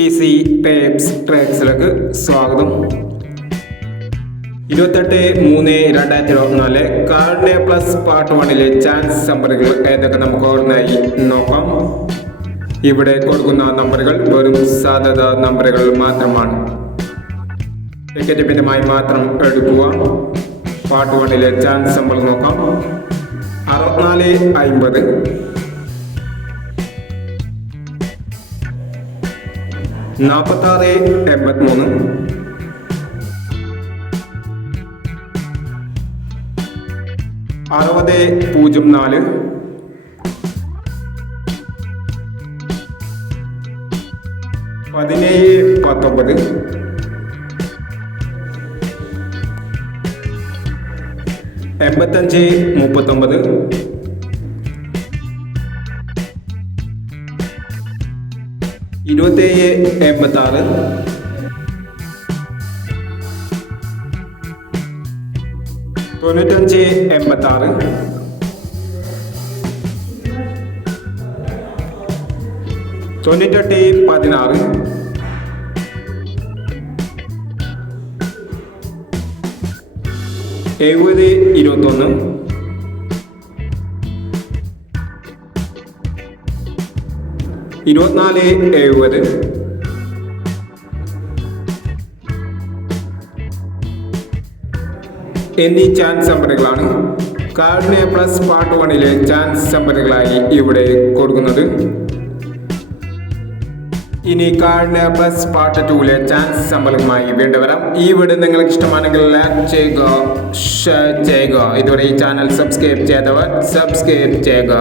Easy tapes ട്രാക്സിലേക്ക് സ്വാഗതം. ഇരുപത്തെട്ട് മൂന്ന് രണ്ടായിരത്തി ഇരുപത്തിനാല് കാർഡ് പ്ലസ് പാർട്ട് വണ്ണിലെ ചാൻസ് നമ്പറുകൾ ഏതൊക്കെ നമുക്ക് ഓർമ്മയായി? നോക്കാം. ഇവിടെ കൊടുക്കുന്ന നമ്പറുകൾ വെറും സാധ്യത നമ്പറുകൾ മാത്രമാണ്. ടിക്കറ്റ് ഭിന്നമായി മാത്രം എടുക്കുക. പാർട്ട് വണ്ണിലെ ചാൻസ് നമ്പർ നോക്കാം. അറുപത്തിനാല് അമ്പത്. നാൽപ്പത്താറ് എൺപത്തിമൂന്ന്. അറുപത് പൂജ്യം നാല്. പതിനേഴ് പത്തൊമ്പത്. എൺപത്തഞ്ച് മുപ്പത്തൊമ്പത്. ഇരുപത്തേഴ് എൺപത്താറ്. തൊണ്ണൂറ്റഞ്ച് എൺപത്താറ്. തൊണ്ണൂറ്റെട്ട് പതിനാറ്. എഴുപത് ഇരുപത്തൊന്ന്. ഇരുപത്തിനാല് എഴുപത്. എന്നീ ചാൻസ് നമ്പറുകളാണ് കാർഡിനെ പ്ലസ് പാർട്ട് വണ്ണിലെ ചാൻസ് നമ്പറുകളായി ഇവിടെ കൊടുക്കുന്നത്. ഇനി കാർഡിന് പ്ലസ് പാർട്ട് ടൂവിലെ ചാൻസ് സമ്പലമായി വീണ്ടും വരാം. ഈ വീഡിയോ നിങ്ങൾക്ക് ഇഷ്ടമാണെങ്കിൽ ലൈക്ക് ചെയ്യുക ഷെയർ ചെയ്യുക. ഇതുവരെ ഈ ചാനൽ സബ്സ്ക്രൈബ് ചെയ്തവർ സബ്സ്ക്രൈബ് ചെയ്യുക.